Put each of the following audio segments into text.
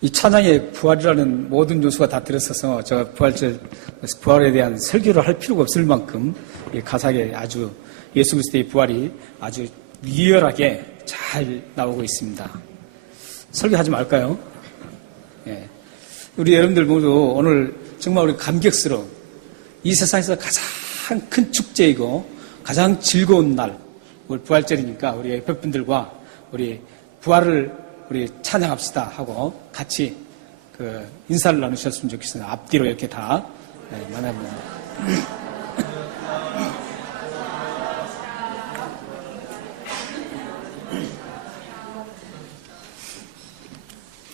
이 찬양의 부활이라는 모든 요소가 다 들어서서 제가 부활에 대한 설교를 할 필요가 없을 만큼 이 가사에 아주 예수 그리스도의 부활이 아주 리얼하게 잘 나오고 있습니다. 설교하지 말까요? 예. 우리 여러분들 모두 오늘 정말 우리 감격스러운 이 세상에서 가장 큰 축제이고 가장 즐거운 날, 우리 부활절이니까 우리 옆분들과 우리 부활을 우리 찬양합시다 하고 같이 인사를 나누셨으면 좋겠어요. 앞뒤로 이렇게 다 만납니다.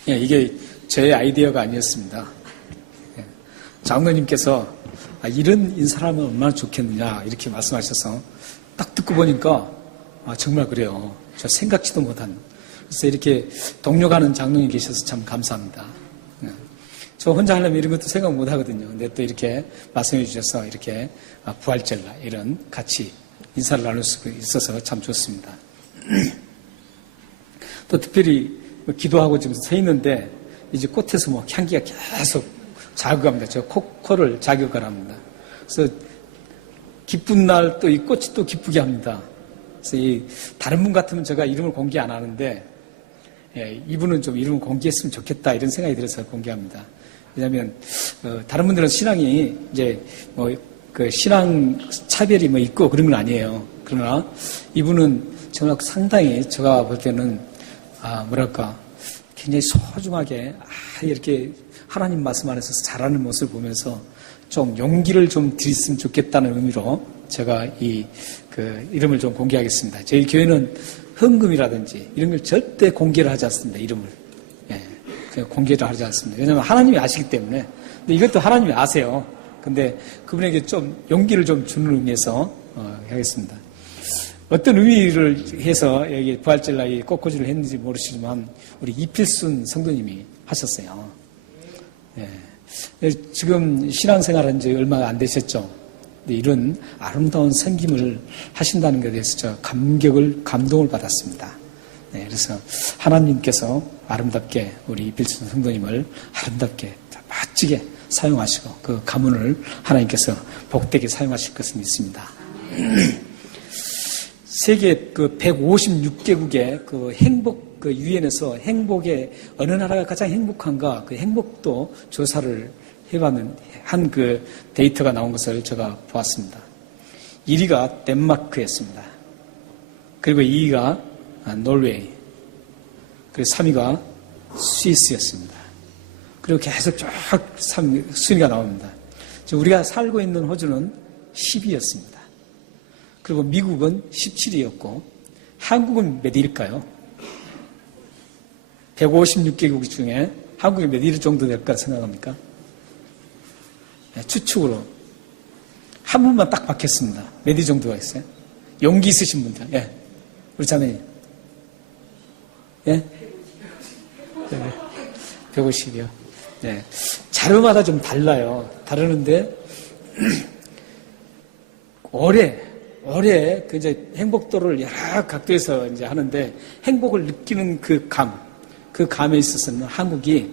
예, 이게 제 아이디어가 아니었습니다. 예, 장로님께서 이런 인사를 하면 얼마나 좋겠느냐 이렇게 말씀하셔서 딱 듣고 보니까 정말 그래요. 저 생각지도 못한. 그래서 이렇게 동료가는 장로님 계셔서 참 감사합니다. 예, 저 혼자 하려면 이런 것도 생각 못 하거든요. 근데 또 이렇게 말씀해 주셔서 이렇게 부활절날 이런 같이 인사를 나눌 수 있어서 참 좋습니다. 또 특별히 기도하고 지금 서 있는데 이제 꽃에서 향기가 계속 자극합니다. 저 코를 자극을 합니다. 그래서 기쁜 날 또 이 꽃이 또 기쁘게 합니다. 그래서 다른 분 같으면 제가 이름을 공개 안 하는데 이분은 좀 이름을 공개했으면 좋겠다 이런 생각이 들어서 공개합니다. 왜냐하면 다른 분들은 신앙이 이제 신앙 차별이 있고 그런 건 아니에요. 그러나 이분은 정말 상당히 제가 볼 때는 굉장히 소중하게 이렇게 하나님 말씀 안에서 잘하는 모습을 보면서 좀 용기를 좀 드렸으면 좋겠다는 의미로 제가 이름을 좀 공개하겠습니다. 저희 교회는 헌금이라든지 이런 걸 절대 공개를 하지 않습니다. 이름을. 예, 그냥 공개를 하지 않습니다. 왜냐하면 하나님이 아시기 때문에. 근데 이것도 하나님이 아세요. 근데 그분에게 좀 용기를 좀 주는 의미에서 하겠습니다. 어떤 의미를 해서 여기 부활절날 꽃꽂이를 했는지 모르시지만 우리 이필순 성도님이 하셨어요. 예. 지금 신앙생활한 지 얼마 안 되셨죠? 근데 이런 아름다운 섬김을 하신다는 것에 대해서 저 감동을 받았습니다. 네, 그래서 하나님께서 아름답게 우리 이필순 성도님을 아름답게 멋지게 사용하시고 그 가문을 하나님께서 복되게 사용하실 것을 믿습니다. 세계 156개국의 행복 유엔에서 행복의 어느 나라가 가장 행복한가 그 행복도 조사를 한 데이터가 나온 것을 제가 보았습니다. 1위가 덴마크였습니다. 그리고 2위가 노르웨이, 그리고 3위가 스위스였습니다. 그리고 계속 쭉 순위가 나옵니다. 우리가 살고 있는 호주는 10위였습니다. 그리고 미국은 17위였고 한국은 몇 위일까요? 156개국 중에 한국이 몇 위 정도 될까 생각합니까? 네, 추측으로 한 분만 딱 받겠습니다. 몇 위 정도가 있어요? 용기 있으신 분들. 예, 우리 자매님. 예? 네, 150이요. 네, 자료마다 좀 달라요. 다르는데 올해 이제 행복도를 여러 각도에서 이제 하는데 행복을 느끼는 그 감에 있어서는 한국이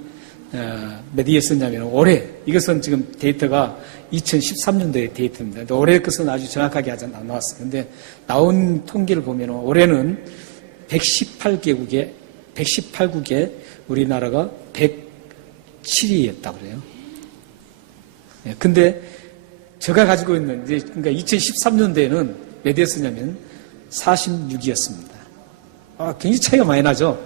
몇 위였었냐면 올해 이것은 지금 데이터가 2013년도의 데이터입니다. 올해 것은 아주 정확하게 아직 안 나왔어요. 근데 나온 통계를 보면 올해는 118국에 우리나라가 107위였다고 그래요. 근데 제가 가지고 있는 그러니까 2013년도에는 몇 위였었냐면 46위였습니다. 굉장히 차이가 많이 나죠.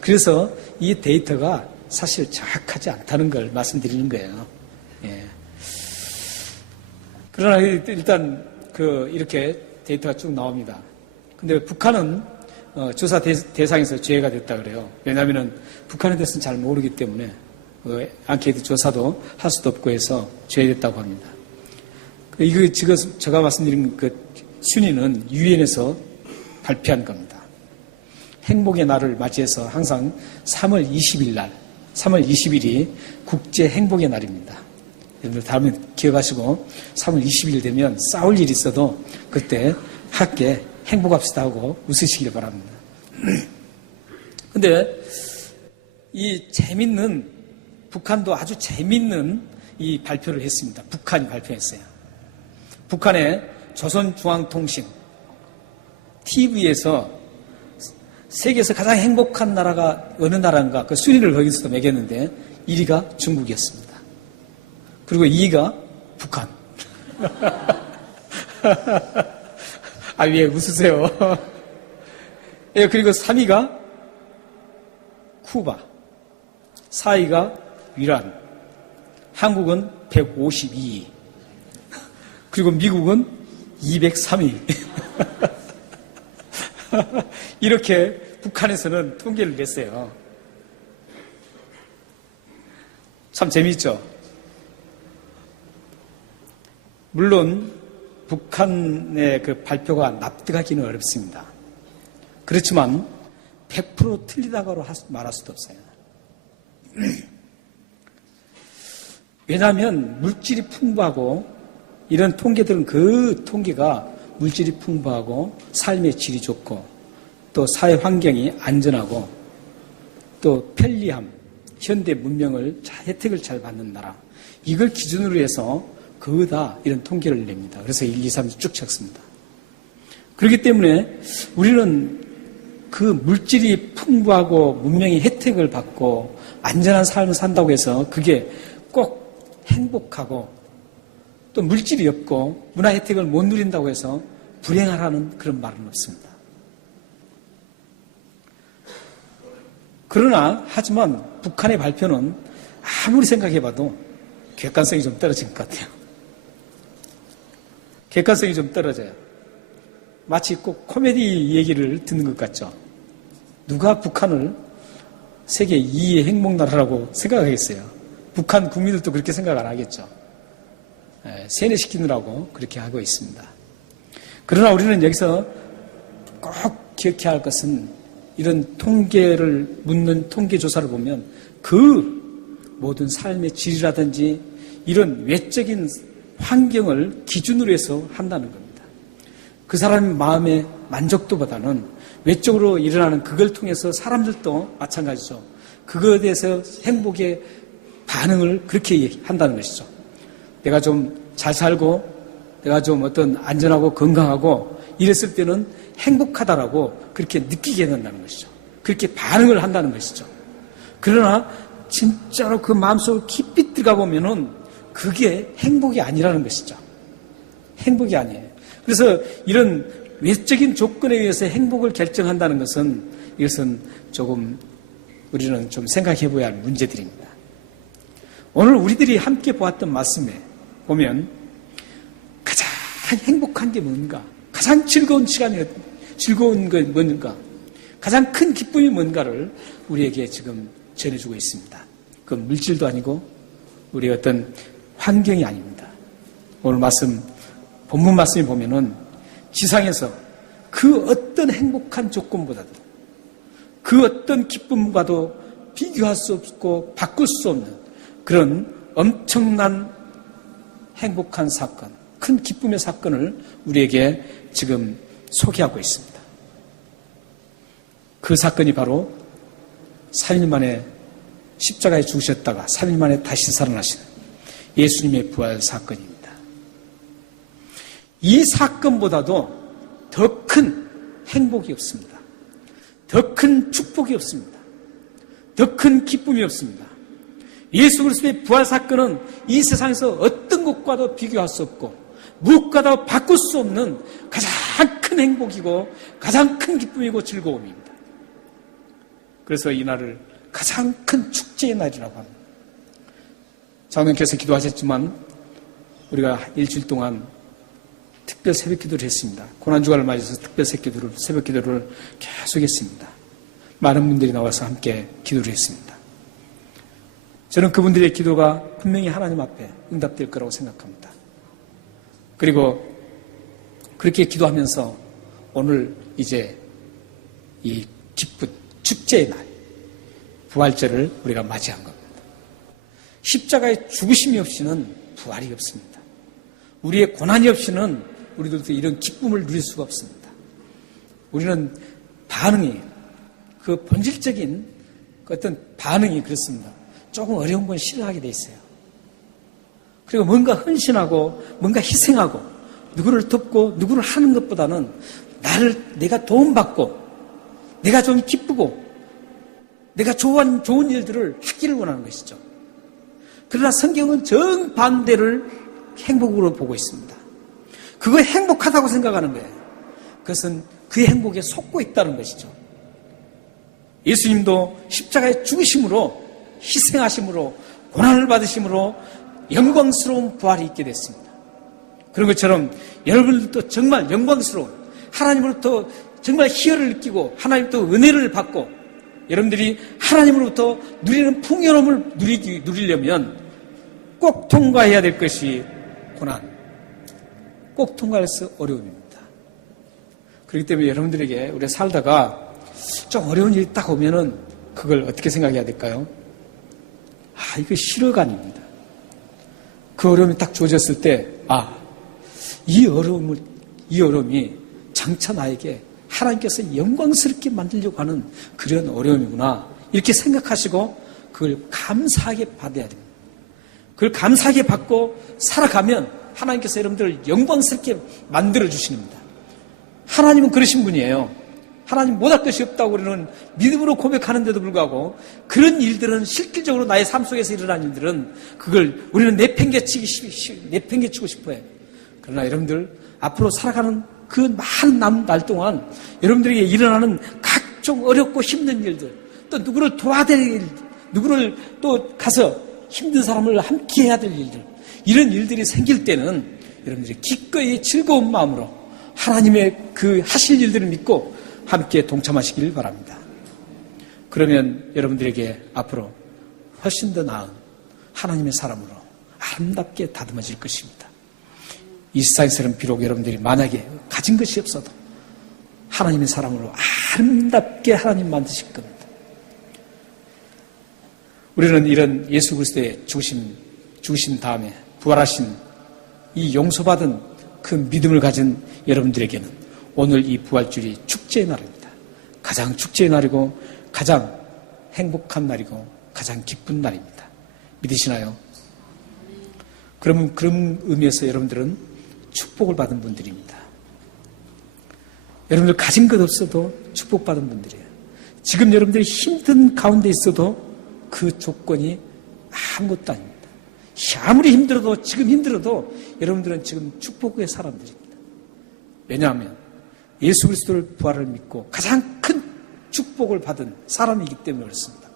그래서 이 데이터가 사실 정확하지 않다는 걸 말씀드리는 거예요. 예. 그러나 일단 이렇게 데이터가 쭉 나옵니다. 근데 북한은 조사 대상에서 제외가 됐다 그래요. 왜냐하면 북한에 대해서는 잘 모르기 때문에 앙케이트 조사도 할 수도 없고 해서 제외됐다고 합니다. 이거 지금 제가 말씀드린 순위는 유엔에서 발표한 겁니다. 행복의 날을 맞이해서 항상 3월 20일이 국제 행복의 날입니다. 여러분들 다음에 기억하시고 3월 20일 되면 싸울 일이 있어도 그때 함께 행복합시다 하고 웃으시길 바랍니다. 근데 이 재밌는, 북한도 아주 재밌는 이 발표를 했습니다. 북한이 발표했어요. 북한의 조선중앙통신 TV에서 세계에서 가장 행복한 나라가 어느 나라인가 그 순위를 거기서도 매겼는데 1위가 중국이었습니다. 그리고 2위가 북한. 아, 왜 웃으세요? 예, 그리고 3위가 쿠바, 4위가 이란, 한국은 152위, 그리고 미국은 203위. 이렇게 북한에서는 통계를 냈어요. 참 재미있죠? 물론 북한의 그 발표가 납득하기는 어렵습니다. 그렇지만 100% 틀리다고 말할 수도 없어요. 왜냐하면 물질이 풍부하고 이런 통계들은 그 통계가 물질이 풍부하고 삶의 질이 좋고 또 사회 환경이 안전하고 또 편리함, 현대 문명을 혜택을 잘 받는 나라 이걸 기준으로 해서 그거다 이런 통계를 냅니다. 그래서 1, 2, 3 쭉 적습니다. 그렇기 때문에 우리는 그 물질이 풍부하고 문명의 혜택을 받고 안전한 삶을 산다고 해서 그게 꼭 행복하고 또 물질이 없고 문화 혜택을 못 누린다고 해서 불행하라는 그런 말은 없습니다. 그러나 하지만 북한의 발표는 아무리 생각해봐도 객관성이 좀 떨어진 것 같아요. 객관성이 좀 떨어져요. 마치 꼭 코미디 얘기를 듣는 것 같죠. 누가 북한을 세계 2위의 행복나라라고 생각하겠어요. 북한 국민들도 그렇게 생각 안 하겠죠. 세뇌시키느라고 그렇게 하고 있습니다. 그러나 우리는 여기서 꼭 기억해야 할 것은 이런 통계를 묻는 통계조사를 보면 그 모든 삶의 질이라든지 이런 외적인 환경을 기준으로 해서 한다는 겁니다. 그 사람의 마음의 만족도보다는 외적으로 일어나는 그걸 통해서 사람들도 마찬가지죠. 그거에 대해서 행복의 반응을 그렇게 한다는 것이죠. 내가 좀 잘 살고 내가 좀 어떤 안전하고 건강하고 이랬을 때는 행복하다라고 그렇게 느끼게 된다는 것이죠. 그렇게 반응을 한다는 것이죠. 그러나 진짜로 그 마음속 깊이 들어가 보면은 그게 행복이 아니라는 것이죠. 행복이 아니에요. 그래서 이런 외적인 조건에 의해서 행복을 결정한다는 것은 이것은 조금 우리는 좀 생각해 봐야 할 문제들입니다. 오늘 우리들이 함께 보았던 말씀에 보면 가장 행복한 게 뭔가, 가장 즐거운 시간이 즐거운 게 뭔가, 가장 큰 기쁨이 뭔가를 우리에게 지금 전해주고 있습니다. 그건 물질도 아니고 우리 어떤 환경이 아닙니다. 오늘 말씀, 본문 말씀에 보면은 지상에서 그 어떤 행복한 조건보다도 그 어떤 기쁨과도 비교할 수 없고 바꿀 수 없는 그런 엄청난 행복한 사건, 큰 기쁨의 사건을 우리에게 지금 소개하고 있습니다. 그 사건이 바로 3일 만에 십자가에 죽으셨다가 3일 만에 다시 살아나시는 예수님의 부활 사건입니다. 이 사건보다도 더 큰 행복이 없습니다. 더 큰 축복이 없습니다. 더 큰 기쁨이 없습니다. 예수 그리스도의 부활 사건은 이 세상에서 어떤 것과도 비교할 수 없고 무엇과도 바꿀 수 없는 가장 큰 행복이고 가장 큰 기쁨이고 즐거움입니다. 그래서 이 날을 가장 큰 축제의 날이라고 합니다. 장로님께서 기도하셨지만 우리가 일주일 동안 특별 새벽 기도를 했습니다. 고난주간을 맞이해서 특별 새벽 기도를 계속 했습니다. 많은 분들이 나와서 함께 기도를 했습니다. 저는 그분들의 기도가 분명히 하나님 앞에 응답될 거라고 생각합니다. 그리고 그렇게 기도하면서 오늘 이제 이 기쁜 축제의 날, 부활절을 우리가 맞이한 겁니다. 십자가의 죽으심이 없이는 부활이 없습니다. 우리의 고난이 없이는 우리들도 이런 기쁨을 누릴 수가 없습니다. 우리는 반응이 그 본질적인 그 어떤 반응이 그렇습니다. 조금 어려운 건 싫어하게 돼 있어요. 그리고 뭔가 헌신하고 뭔가 희생하고 누구를 돕고 누구를 하는 것보다는 내가 도움받고 내가 좀 기쁘고 내가 좋은 일들을 하기를 원하는 것이죠. 그러나 성경은 정반대를 행복으로 보고 있습니다. 그거 행복하다고 생각하는 거예요. 그것은 그 행복에 속고 있다는 것이죠. 예수님도 십자가에 죽으심으로 희생하심으로 고난을 받으심으로 영광스러운 부활이 있게 됐습니다. 그런 것처럼 여러분들도 정말 영광스러운 하나님으로부터 정말 희열을 느끼고 하나님부터 은혜를 받고 여러분들이 하나님으로부터 누리는 풍요로움을 누리려면 꼭 통과해야 될 것이 고난, 꼭 통과할 수 어려움입니다. 그렇기 때문에 여러분들에게 우리가 살다가 좀 어려운 일이 딱 오면은 그걸 어떻게 생각해야 될까요? 이거 실어간입니다. 그 어려움이 딱 주어졌을 때, 이 어려움이 장차 나에게 하나님께서 영광스럽게 만들려고 하는 그런 어려움이구나. 이렇게 생각하시고 그걸 감사하게 받아야 됩니다. 그걸 감사하게 받고 살아가면 하나님께서 여러분들을 영광스럽게 만들어주십니다. 하나님은 그러신 분이에요. 하나님 못할 것이 없다고 우리는 믿음으로 고백하는데도 불구하고 그런 일들은 실질적으로 나의 삶 속에서 일어난 일들은 그걸 우리는 내팽개치고 싶어요. 그러나 여러분들 앞으로 살아가는 그 많은 남은 날 동안 여러분들에게 일어나는 각종 어렵고 힘든 일들, 또 누구를 도와야 될 일, 누구를 또 가서 힘든 사람을 함께 해야 될 일들, 이런 일들이 생길 때는 여러분들이 기꺼이 즐거운 마음으로 하나님의 그 하실 일들을 믿고 함께 동참하시길 바랍니다. 그러면 여러분들에게 앞으로 훨씬 더 나은 하나님의 사람으로 아름답게 다듬어질 것입니다. 이 세상에서는 비록 여러분들이 만약에 가진 것이 없어도 하나님의 사람으로 아름답게 하나님 만드실 겁니다. 우리는 이런 예수 그리스도의 죽으신 다음에 부활하신 이 용서받은 그 믿음을 가진 여러분들에게는 오늘 이 부활주일이 축제의 날입니다. 가장 축제의 날이고 가장 행복한 날이고 가장 기쁜 날입니다. 믿으시나요? 그러면 그런 의미에서 여러분들은 축복을 받은 분들입니다. 여러분들 가진 것 없어도 축복받은 분들이에요. 지금 여러분들이 힘든 가운데 있어도 그 조건이 아무것도 아닙니다. 아무리 힘들어도 지금 힘들어도 여러분들은 지금 축복의 사람들입니다. 왜냐하면 예수 그리스도를 부활을 믿고 가장 큰 축복을 받은 사람이기 때문에 그렇습니다.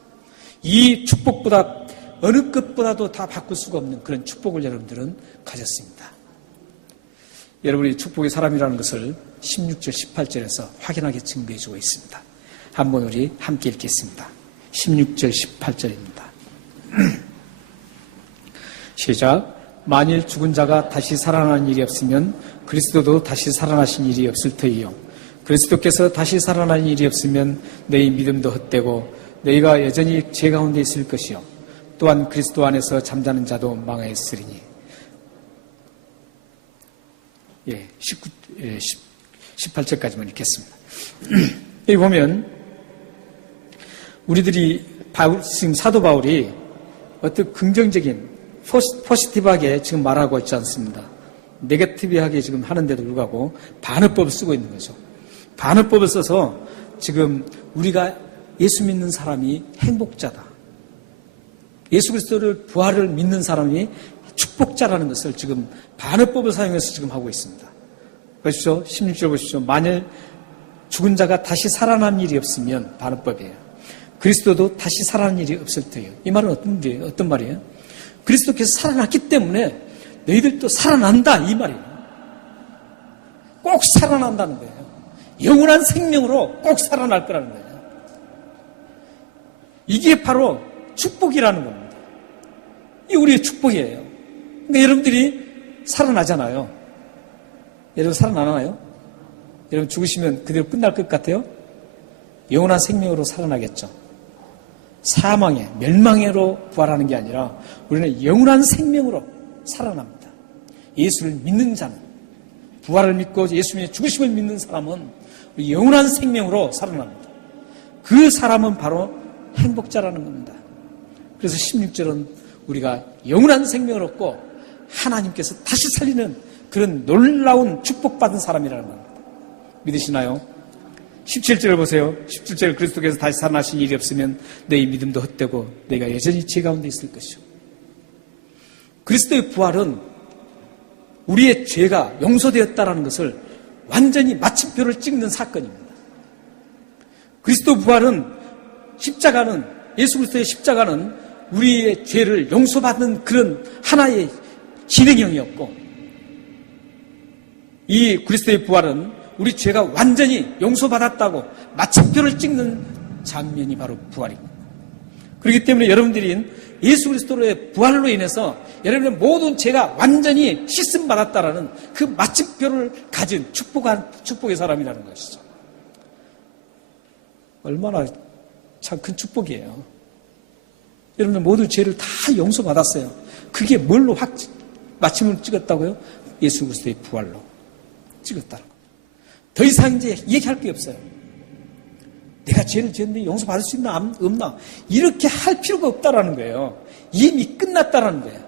이 축복보다 어느 것보다도 다 바꿀 수가 없는 그런 축복을 여러분들은 가졌습니다. 여러분이 축복의 사람이라는 것을 16절, 18절에서 확연하게 증거해주고 있습니다. 한번 우리 함께 읽겠습니다. 16절, 18절입니다. 시작. 만일 죽은 자가 다시 살아나는 일이 없으면 그리스도도 다시 살아나신 일이 없을 터이요. 그리스도께서 다시 살아나는 일이 없으면 너희 믿음도 헛되고 너희가 여전히 죄 가운데 있을 것이요. 또한 그리스도 안에서 잠자는 자도 망하였으리니. 18절까지만 읽겠습니다. 여기 보면 우리들이 지금 사도 바울이 어떤 긍정적인 포지티브하게 지금 말하고 있지 않습니다. 네거티브하게 지금 하는데도 불구하고 반어법을 쓰고 있는 거죠. 반어법을 써서 지금 우리가 예수 믿는 사람이 행복자다. 예수 그리스도를 부활을 믿는 사람이 축복자라는 것을 지금 반어법을 사용해서 지금 하고 있습니다. 보십시오. 16절 보십시오. 만일 죽은 자가 다시 살아난 일이 없으면 반어법이에요. 그리스도도 다시 살아난 일이 없을 테요. 이 말은 어떤 말이에요? 그리스도께서 살아났기 때문에 너희들도 살아난다 이 말이에요. 꼭 살아난다는 거예요. 영원한 생명으로 꼭 살아날 거라는 거예요. 이게 바로 축복이라는 겁니다. 이게 우리의 축복이에요. 그러니까 여러분들이 살아나잖아요. 여러분 살아나나요? 여러분 죽으시면 그대로 끝날 것 같아요? 영원한 생명으로 살아나겠죠. 사망에, 멸망으로 부활하는 게 아니라 우리는 영원한 생명으로 살아납니다. 예수를 믿는 자는, 부활을 믿고 예수님의 죽으심을 믿는 사람은 영원한 생명으로 살아납니다. 그 사람은 바로 행복자라는 겁니다. 그래서 16절은 우리가 영원한 생명을 얻고 하나님께서 다시 살리는 그런 놀라운 축복받은 사람이라는 겁니다. 믿으시나요? 17절을 보세요. 17절 그리스도께서 다시 살아나신 일이 없으면 너희 믿음도 헛되고 너희가 여전히 죄 가운데 있을 것이요. 그리스도의 부활은 우리의 죄가 용서되었다는 것을 완전히 마침표를 찍는 사건입니다. 그리스도 부활은 십자가는 예수 그리스도의 십자가는 우리의 죄를 용서받는 그런 하나의 진행형이었고 이 그리스도의 부활은 우리 죄가 완전히 용서받았다고 마침표를 찍는 장면이 바로 부활입니다. 그렇기 때문에 여러분들이 예수 그리스도의 부활로 인해서 여러분의 모든 죄가 완전히 씻음받았다라는 그 마침표를 가진 축복의 사람이라는 것이죠. 얼마나 참 큰 축복이에요. 여러분들 모든 죄를 다 용서받았어요. 그게 뭘로 확 마침을 찍었다고요? 예수 그리스도의 부활로 찍었다는 거예요. 더 이상 이제 얘기할 게 없어요. 내가 죄를 지었는데 용서받을 수 있나 없나 이렇게 할 필요가 없다라는 거예요. 이미 끝났다라는 거예요.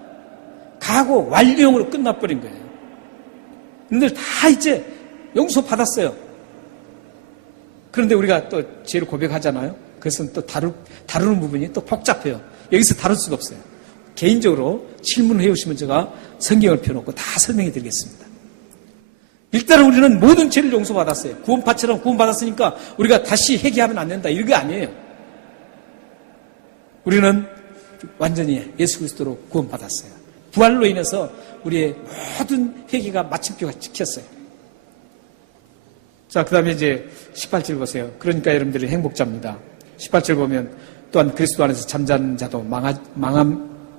가고 완료형으로 끝나버린 거예요. 여러분들 다 이제 용서받았어요. 그런데 우리가 또 죄를 고백하잖아요. 그래서 또 다루는 부분이 또 복잡해요. 여기서 다룰 수가 없어요. 개인적으로 질문을 해오시면 제가 성경을 펴놓고 다 설명해 드리겠습니다. 일단은 우리는 모든 죄를 용서받았어요. 구원파처럼 구원받았으니까 우리가 다시 회개하면 안 된다. 이런 게 아니에요. 우리는 완전히 예수 그리스도로 구원받았어요. 부활로 인해서 우리의 모든 회개가 마침표가 찍혔어요. 자, 그 다음에 이제 18절 보세요. 그러니까 여러분들이 행복자입니다. 18절 보면 또한 그리스도 안에서 잠자는 자도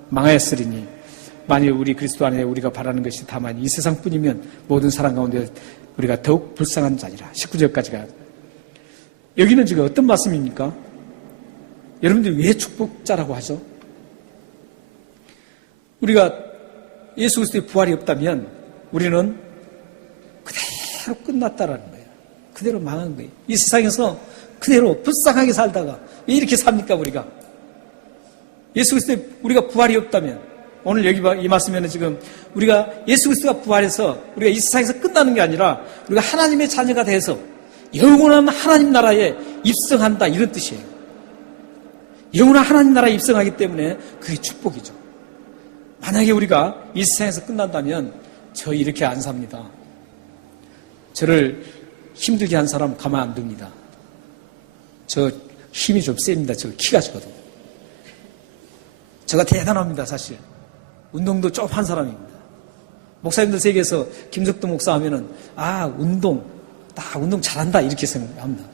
망하였으리니 만일 우리 그리스도 안에 우리가 바라는 것이 다만 이 세상뿐이면 모든 사람 가운데 우리가 더욱 불쌍한 자니라. 19절까지가 여기는 지금 어떤 말씀입니까? 여러분들이 왜 축복자라고 하죠? 우리가 예수 그리스도의 부활이 없다면 우리는 그대로 끝났다라는 거예요. 그대로 망한 거예요. 이 세상에서 그대로 불쌍하게 살다가 왜 이렇게 삽니까 우리가? 예수 그리스도의 우리가 부활이 없다면 오늘 여기 이 말씀에는 지금 우리가 예수 그리스도가 부활해서 우리가 이 세상에서 끝나는 게 아니라 우리가 하나님의 자녀가 돼서 영원한 하나님 나라에 입성한다 이런 뜻이에요. 영원한 하나님 나라에 입성하기 때문에 그게 축복이죠. 만약에 우리가 이 세상에서 끝난다면 저 이렇게 안 삽니다. 저를 힘들게 한 사람 가만 안 둡니다. 저 힘이 좀 셉니다. 저 키가 작거든요. 제가 대단합니다. 사실 운동도 좀 한 사람입니다. 목사님들 세계에서 김석도 목사 하면은 운동 잘한다 이렇게 생각합니다.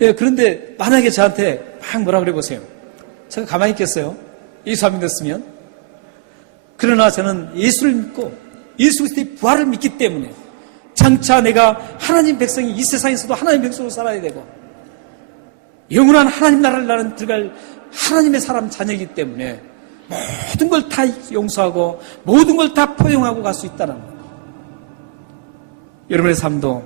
예, 그런데 만약에 저한테 막 뭐라 그래 보세요. 제가 가만히 있겠어요? 예수 안 믿었으면. 그러나 저는 예수를 믿고 예수 그리스도의 부활을 믿기 때문에 장차 내가 하나님 백성이 이 세상에서도 하나님 백성으로 살아야 되고 영원한 하나님 나라를 나는 들어갈 하나님의 사람 자녀이기 때문에 모든 걸 다 용서하고 모든 걸 다 포용하고 갈 수 있다는 거예요. 여러분의 삶도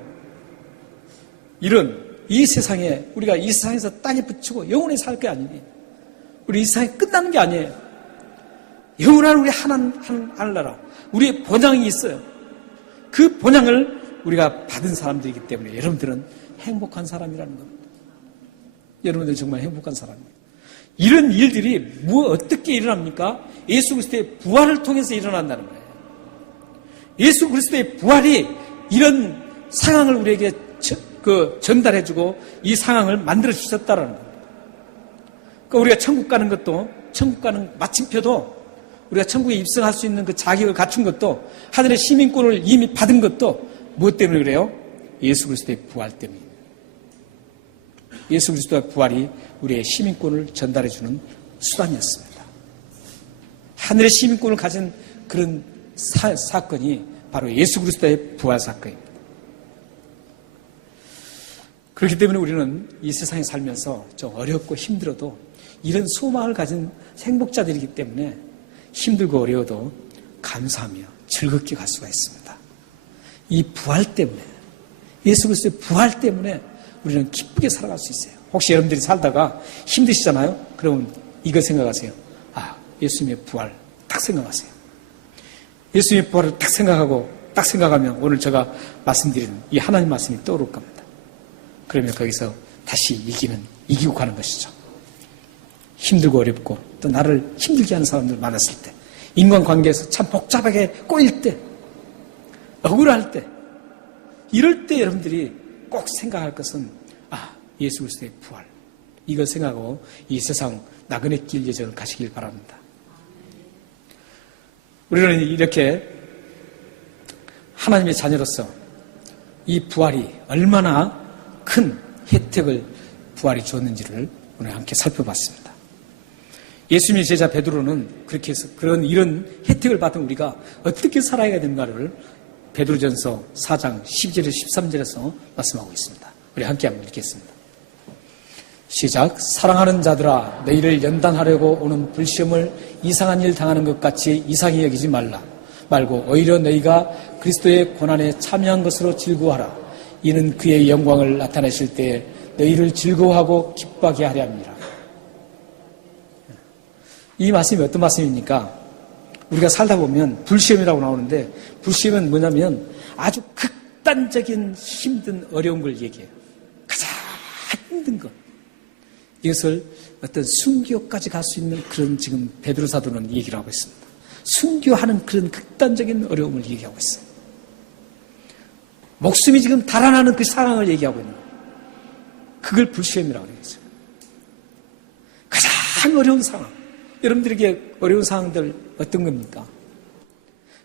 이런 이 세상에 우리가 이 세상에서 땅에 붙이고 영원히 살 게 아니에요. 우리 이 세상에 끝나는 게 아니에요. 영원한 우리 하늘나라 우리의 본향이 있어요. 그 본향을 우리가 받은 사람들이기 때문에 여러분들은 행복한 사람이라는 겁니다. 여러분들은 정말 행복한 사람입니다. 이런 일들이 어떻게 일어납니까? 예수 그리스도의 부활을 통해서 일어난다는 거예요. 예수 그리스도의 부활이 이런 상황을 우리에게 전달해주고 이 상황을 만들어 주셨다는 거예요. 그러니까 우리가 천국 가는 것도 천국 가는 마침표도 우리가 천국에 입성할 수 있는 그 자격을 갖춘 것도 하늘의 시민권을 이미 받은 것도 무엇 때문에 그래요? 예수 그리스도의 부활 때문입니다. 예수 그리스도의 부활이 우리의 시민권을 전달해주는 수단이었습니다. 하늘의 시민권을 가진 그런 사건이 바로 예수 그리스도의 부활 사건입니다. 그렇기 때문에 우리는 이 세상에 살면서 좀 어렵고 힘들어도 이런 소망을 가진 행복자들이기 때문에 힘들고 어려워도 감사하며 즐겁게 갈 수가 있습니다. 이 부활 때문에 예수 그리스도의 부활 때문에 우리는 기쁘게 살아갈 수 있어요. 혹시 여러분들이 살다가 힘드시잖아요? 그러면 이거 생각하세요. 아, 예수님의 부활 딱 생각하세요. 예수님의 부활을 딱 생각하면 오늘 제가 말씀드리는 이 하나님 말씀이 떠오를 겁니다. 그러면 거기서 다시 이기고 가는 것이죠. 힘들고 어렵고 또 나를 힘들게 하는 사람들 많았을 때, 인간관계에서 참 복잡하게 꼬일 때, 억울할 때, 이럴 때 여러분들이 꼭 생각할 것은 예수 그리스도의 부활, 이걸 생각하고 이 세상 나그네 길 여정을 가시길 바랍니다. 우리는 이렇게 하나님의 자녀로서 이 부활이 얼마나 큰 혜택을 부활이 줬는지를 오늘 함께 살펴봤습니다. 예수님의 제자 베드로는 그렇게 해서 이런 혜택을 받은 우리가 어떻게 살아야 되는가를 베드로전서 4장 12절에서 13절에서 말씀하고 있습니다. 우리 함께 한번 읽겠습니다. 시작. 사랑하는 자들아, 너희를 연단하려고 오는 불시험을 이상한 일 당하는 것 같이 이상히 여기지 말고 오히려 너희가 그리스도의 고난에 참여한 것으로 즐거워하라. 이는 그의 영광을 나타내실 때에 너희를 즐거워하고 기뻐하게 하려 합니다. 이 말씀이 어떤 말씀입니까? 우리가 살다 보면 불시험이라고 나오는데, 불시험은 뭐냐면 아주 극단적인 힘든 어려운 걸 얘기해요. 가장 힘든 것. 이것을 어떤 순교까지 갈 수 있는 그런 지금 베드로 사도는 얘기를 하고 있습니다. 순교하는 그런 극단적인 어려움을 얘기하고 있어요. 목숨이 지금 달아나는 그 상황을 얘기하고 있는 거예요. 그걸 불시험이라고 그러겠어요. 가장 어려운 상황. 여러분들에게 어려운 상황들 어떤 겁니까?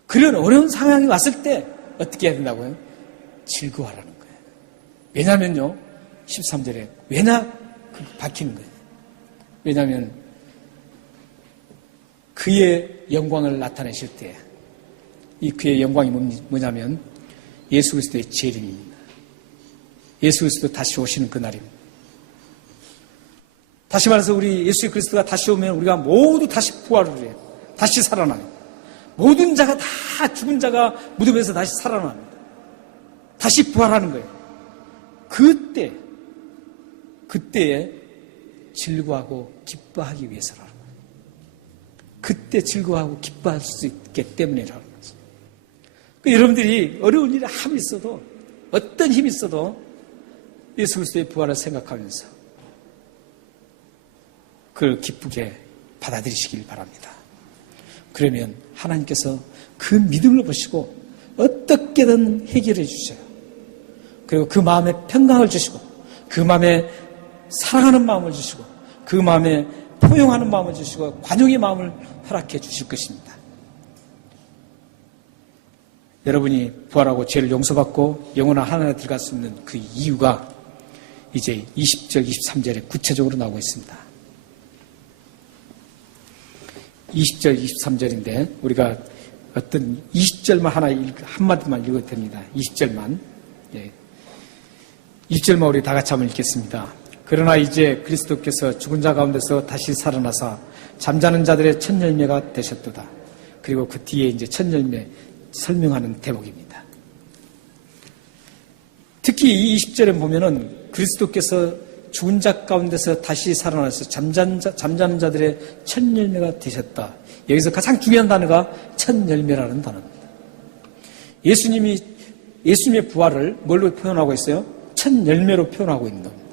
그런 어려운 상황이 왔을 때 어떻게 해야 된다고요? 즐거워하라는 거예요. 왜냐면요, 13절에 박히는 거예요. 왜냐하면 그의 영광을 나타내실 때, 이 그의 영광이 뭐냐면 예수 그리스도의 재림입니다. 예수 그리스도 다시 오시는 그날입니다. 다시 말해서 우리 예수 그리스도가 다시 오면 우리가 모두 다시 부활을 해요. 다시 살아나요. 모든 자가 다 죽은 자가 무덤에서 다시 살아납니다. 다시 부활하는 거예요. 그때에 즐거워하고 기뻐하기 위해서라는 거예요. 그때 즐거워하고 기뻐할 수 있기 때문이라는 거죠. 여러분들이 어려운 일이 아무리 있어도, 어떤 힘이 있어도 예수 그리스도의 부활을 생각하면서 그걸 기쁘게 받아들이시길 바랍니다. 그러면 하나님께서 그 믿음을 보시고 어떻게든 해결해 주셔요. 그리고 그 마음에 평강을 주시고, 그 마음에 사랑하는 마음을 주시고, 그 마음에 포용하는 마음을 주시고, 관용의 마음을 허락해 주실 것입니다. 여러분이 부활하고 죄를 용서받고 영원한 하나님에 들어갈 수 있는 그 이유가 이제 20절, 23절에 구체적으로 나오고 있습니다. 20절, 23절인데 우리가 어떤 20절만 한마디만 읽어도 됩니다. 20절만. 예. 20절만 우리 다 같이 한번 읽겠습니다. 그러나 이제 그리스도께서 죽은 자 가운데서 다시 살아나사 잠자는 자들의 첫 열매가 되셨도다. 그리고 그 뒤에 이제 첫 열매 설명하는 대목입니다. 특히 이 20절에 보면은 그리스도께서 죽은 자 가운데서 다시 살아나서 잠자는 자들의 첫 열매가 되셨다. 여기서 가장 중요한 단어가 첫 열매라는 단어입니다. 예수님의 부활을 뭘로 표현하고 있어요? 첫 열매로 표현하고 있는 겁니다.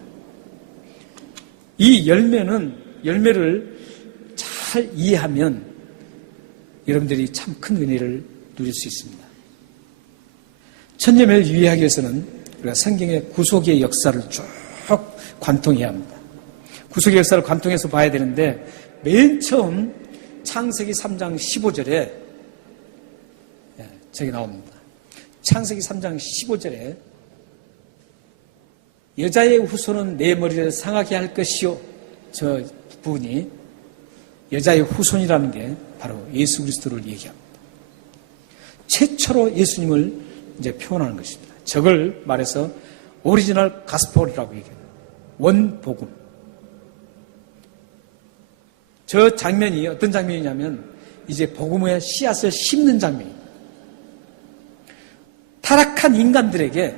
이 열매를 잘 이해하면 여러분들이 참 큰 은혜를 누릴 수 있습니다. 첫 열매를 이해하기 위해서는 우리가 성경의 구속의 역사를 쭉 관통해야 합니다. 구속의 역사를 관통해서 봐야 되는데, 맨 처음 창세기 3장 15절에 저기 나옵니다. 창세기 3장 15절에 여자의 후손은 내 머리를 상하게 할 것이요. 저 부분이 여자의 후손이라는 게 바로 예수 그리스도를 얘기합니다. 최초로 예수님을 이제 표현하는 것입니다. 저걸 말해서 오리지널 가스폴이라고 얘기해요. 원복음. 저 장면이 어떤 장면이냐면 이제 복음의 씨앗을 심는 장면입니다. 타락한 인간들에게,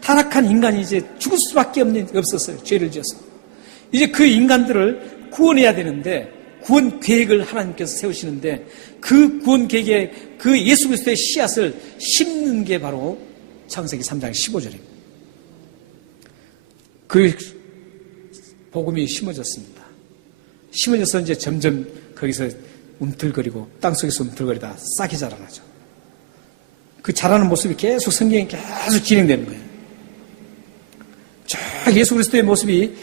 타락한 인간이 이제 죽을 수밖에 없었어요. 죄를 지어서. 이제 그 인간들을 구원해야 되는데 구원 계획을 하나님께서 세우시는데 그 구원 계획에 그 예수 그리스도의 씨앗을 심는 게 바로 창세기 3장 15절입니다. 그 복음이 심어졌습니다. 심어져서 이제 점점 거기서 움틀거리고 땅속에서 움틀거리다 싹이 자라나죠. 그 자라는 모습이 계속 성경에 계속 진행되는 거예요. 쫙 예수 그리스도의 모습이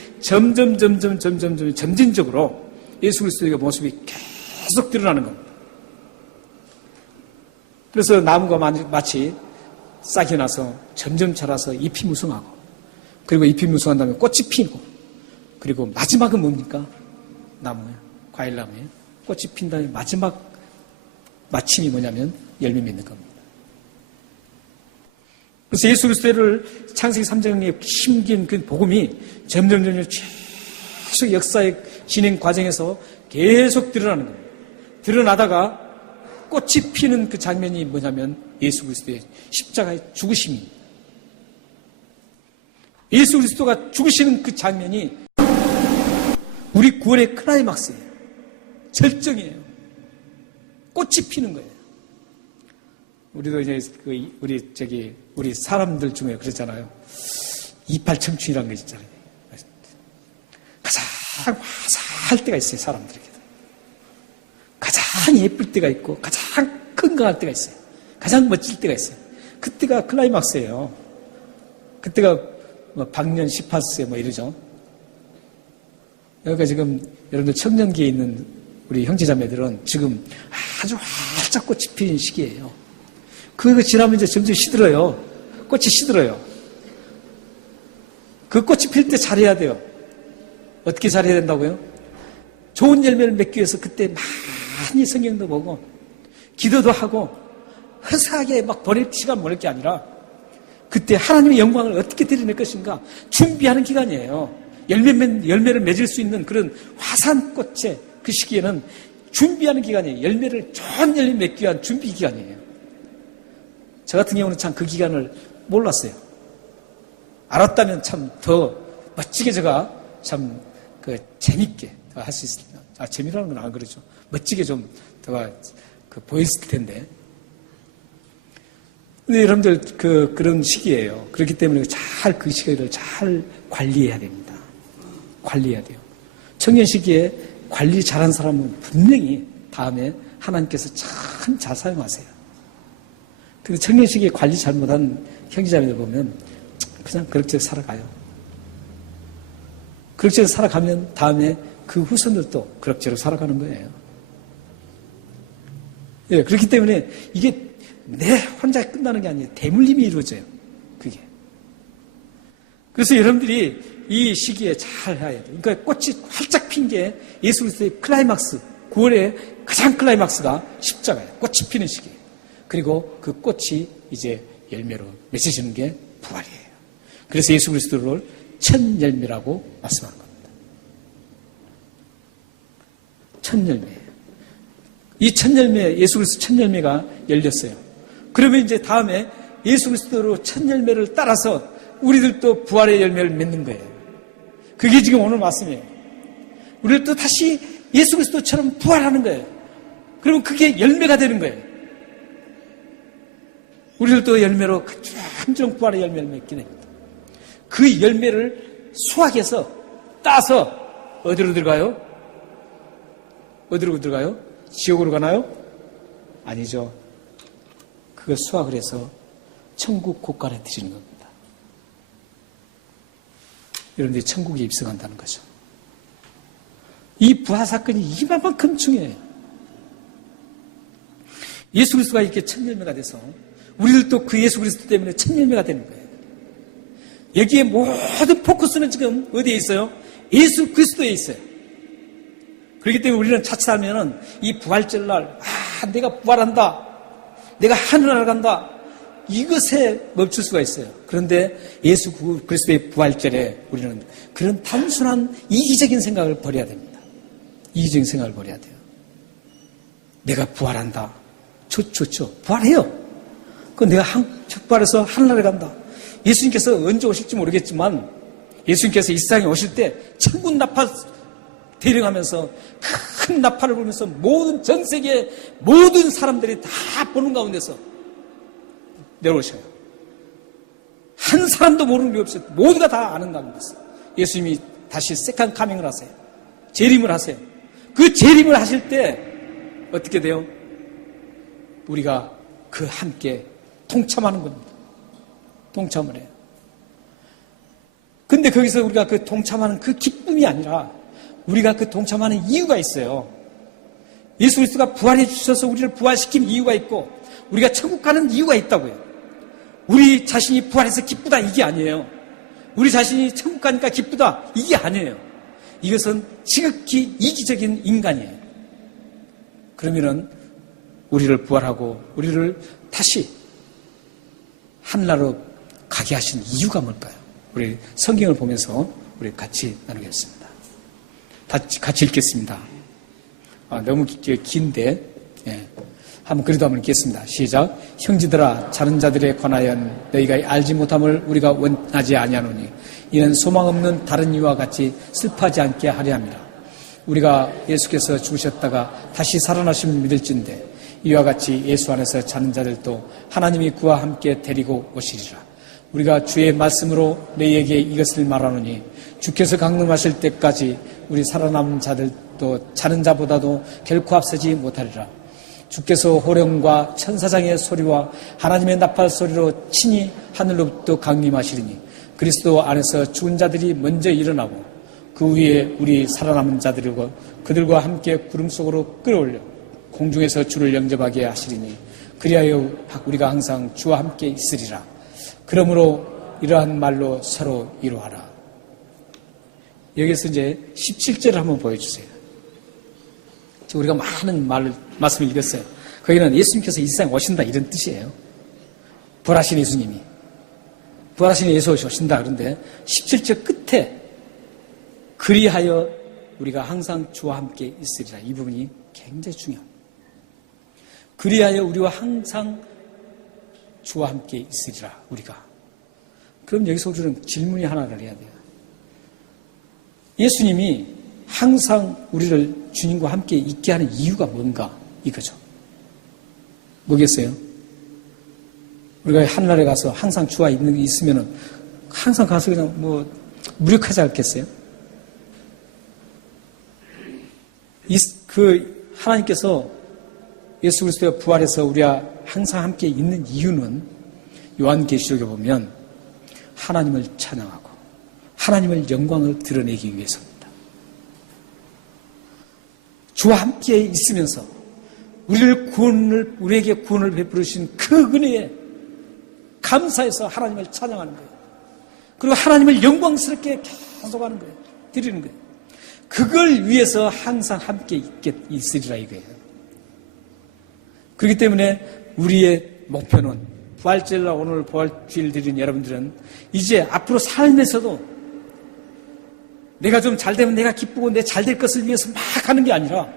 점진적으로 예수 그리스도의 모습이 계속 드러나는 겁니다. 그래서 나무가 마치 싹이 나서 점점 자라서 잎이 무성하고 그리고 잎이 무성한 다음에 꽃이 피고 그리고 마지막은 뭡니까? 나무예요. 과일나무예요. 꽃이 핀 다음에 마지막 마침이 뭐냐면 열매 맺는 겁니다. 그래서 예수 그리스도를 창세기 3장에 심긴 그 복음이 점점 계속 역사의 진행 과정에서 계속 드러나는 겁니다. 드러나다가 꽃이 피는 그 장면이 뭐냐면 예수 그리스도의 십자가의 죽으심입니다. 예수 그리스도가 죽으시는 그 장면이 우리 구원의 클라이막스예요. 절정이에요. 꽃이 피는 거예요. 우리도 이제 우리 사람들 중에 그랬잖아요. 이팔 청춘이라는 게 있잖아요. 가장 화사할 때가 있어요, 사람들에게. 가장 예쁠 때가 있고, 가장 건강할 때가 있어요. 가장 멋질 때가 있어요. 그때가 클라이막스예요. 그때가 박년 18세 이러죠. 그러니까 지금 여러분들 청년기에 있는 우리 형제자매들은 지금 아주 활짝 꽃이 피는 시기예요. 그거 지나면 이제 점점 시들어요. 꽃이 시들어요. 그 꽃이 필 때 잘해야 돼요. 어떻게 잘해야 된다고요? 좋은 열매를 맺기 위해서 그때 많이 성경도 보고 기도도 하고 허사하게 막 보낼 시간 보낼 게 아니라 그때 하나님의 영광을 어떻게 드러낼 것인가 준비하는 기간이에요. 열매를 맺을 수 있는 그런 화사한 꽃의 그 시기에는 준비하는 기간이에요. 좋은 열매 맺기 위한 준비 기간이에요. 저 같은 경우는 참 그 기간을 몰랐어요. 알았다면 참 더 멋지게 제가 참 재밌게 할 수 있을 텐데. 재미라는 건 안 그러죠. 멋지게 좀 더 보였을 텐데. 근데 여러분들 그런 시기예요. 그렇기 때문에 그 시기를 잘 관리해야 됩니다. 관리해야 돼요. 청년 시기에 관리 잘한 사람은 분명히 다음에 하나님께서 참 잘 사용하세요. 근데 청년 시기에 관리 잘못한 형제자매들 보면 그냥 그럭저럭 살아가요. 그럭저럭 살아가면 다음에 그 후손들도 그럭저럭 살아가는 거예요. 예, 그렇기 때문에 이게 내 혼자 끝나는 게 아니에요. 대물림이 이루어져요. 그게. 그래서 여러분들이 이 시기에 잘 해야 돼요. 그러니까 꽃이 활짝 핀 게 예수 그리스도의 클라이막스, 9월의 가장 클라이막스가 십자가예요. 꽃이 피는 시기예요. 그리고 그 꽃이 이제 열매로 맺어지는 게 부활이에요. 그래서 예수 그리스도를 첫 열매라고 말씀하는 겁니다. 첫 열매예요. 이 첫 열매, 예수 그리스도 첫 열매가 열렸어요. 그러면 이제 다음에 예수 그리스도로 첫 열매를 따라서 우리들도 부활의 열매를 맺는 거예요. 그게 지금 오늘 말씀이에요. 우리들도 다시 예수 그리스도처럼 부활하는 거예요. 그러면 그게 열매가 되는 거예요. 우리들도 열매로 한정 부활의 열매를 맺게 됩니다. 그 열매를 수확해서 따서 어디로 들어가요? 어디로 들어가요? 지옥으로 가나요? 아니죠. 그걸 수확을 해서 천국 곳간에 드리는 겁니다. 여러분들이 천국에 입성한다는 거죠. 이 부활 사건이 이만큼 중요해요. 예수 그리스도가 이렇게 첫 열매가 돼서 우리들도 그 예수 그리스도 때문에 첫 열매가 되는 거예요. 여기에 모든 포커스는 지금 어디에 있어요? 예수 그리스도에 있어요. 그렇기 때문에 우리는 자칫하면 이 부활절날 내가 부활한다. 내가 하늘나라 간다. 이것에 멈출 수가 있어요. 그런데 예수 그리스도의 부활절에 우리는 그런 단순한 이기적인 생각을 버려야 됩니다. 이기적인 생각을 버려야 돼요. 내가 부활한다. 좋죠. 부활해요. 그 내가 부활해서 하늘나라에 간다. 예수님께서 언제 오실지 모르겠지만 예수님께서 이 세상에 오실 때 천군 나팔 대령하면서 큰 나팔을 불면서 모든 전 세계 모든 사람들이 다 보는 가운데서 내려오셔요. 한 사람도 모르는 게 없어요. 모두가 다 아는 가운데서 예수님이 다시 세컨 카밍을 하세요. 재림을 하세요. 그 재림을 하실 때 어떻게 돼요? 우리가 그 함께 동참하는 겁니다. 동참을 해요. 근데 거기서 우리가 그 동참하는 그 기쁨이 아니라 우리가 그 동참하는 이유가 있어요. 예수 그리스도가 부활해 주셔서 우리를 부활시킨 이유가 있고 우리가 천국 가는 이유가 있다고요. 우리 자신이 부활해서 기쁘다 이게 아니에요. 우리 자신이 천국 가니까 기쁘다 이게 아니에요. 이것은 지극히 이기적인 인간이에요. 그러면은 우리를 부활하고 우리를 다시 하늘나라로 가게 하신 이유가 뭘까요? 우리 성경을 보면서 우리 같이 나누겠습니다. 같이 읽겠습니다. 너무 긴데 그래도 한번 읽겠습니다. 시작. 형제들아 자는 자들에 관하여 너희가 알지 못함을 우리가 원하지 아니하노니 이는 소망 없는 다른 이와 같이 슬퍼하지 않게 하려 함이라. 우리가 예수께서 죽으셨다가 다시 살아나심을 믿을진대 이와 같이 예수 안에서 자는 자들도 하나님이 그와 함께 데리고 오시리라. 우리가 주의 말씀으로 너희에게 이것을 말하노니 주께서 강림하실 때까지 우리 살아남은 자들도 자는 자보다도 결코 앞서지 못하리라. 주께서 호령과 천사장의 소리와 하나님의 나팔 소리로 친히 하늘로부터 강림하시리니 그리스도 안에서 죽은 자들이 먼저 일어나고 그 위에 우리 살아남은 자들이고 그들과 함께 구름 속으로 끌어올려 공중에서 주를 영접하게 하시리니 그리하여 우리가 항상 주와 함께 있으리라. 그러므로 이러한 말로 서로 이루하라. 여기서 이제 17절을 한번 보여주세요. 우리가 많은 말씀을 읽었어요. 거기는 예수님께서 이 세상에 오신다 이런 뜻이에요. 부활하신 예수님이. 부활하신 예수 오신다 그런데 17절 끝에 그리하여 우리가 항상 주와 함께 있으리라. 이 부분이 굉장히 중요합니다. 그리하여 우리와 항상 주와 함께 있으리라. 우리가. 그럼 여기서 우리는 질문이 하나를 해야 돼요. 예수님이 항상 우리를 주님과 함께 있게 하는 이유가 뭔가 이거죠. 뭐겠어요? 우리가 하늘나라에 가서 항상 주와 있으면은 항상 가서 그냥 무력하지 않겠어요? 하나님께서 예수 그리스도가 부활해서 우리와 항상 함께 있는 이유는 요한계시록에 보면 하나님을 찬양하고 하나님의 영광을 드러내기 위해서입니다. 주와 함께 있으면서 우리에게 구원을 베풀으신 그 은혜에 감사해서 하나님을 찬양하는 거예요. 그리고 하나님을 영광스럽게 계속하는 거예요. 드리는 거예요. 그걸 위해서 항상 함께 있으리라 이거예요. 그렇기 때문에 우리의 목표는 부활절날 오늘 부활주일 드린 여러분들은 이제 앞으로 삶에서도 내가 좀 잘되면 내가 기쁘고 내 잘될 것을 위해서 막 하는 게 아니라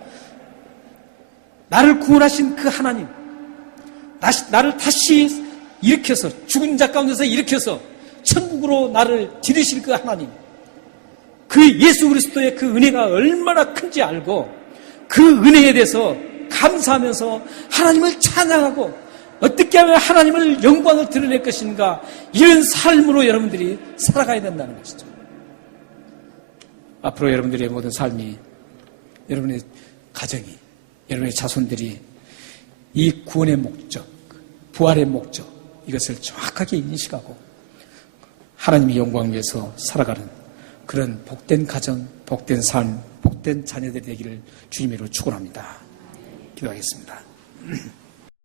나를 구원하신 그 하나님, 나를 다시 일으켜서 죽은 자 가운데서 일으켜서 천국으로 나를 들이실 그 하나님, 그 예수 그리스도의 그 은혜가 얼마나 큰지 알고 그 은혜에 대해서 감사하면서 하나님을 찬양하고 어떻게 하면 하나님을 영광을 드러낼 것인가 이런 삶으로 여러분들이 살아가야 된다는 것이죠. 앞으로 여러분들의 모든 삶이 여러분의 가정이 여러분의 자손들이 이 구원의 목적, 부활의 목적 이것을 정확하게 인식하고 하나님의 영광을 위해서 살아가는 그런 복된 가정, 복된 삶, 복된 자녀들이 되기를 주님으로 축원합니다. 기도하겠습니다.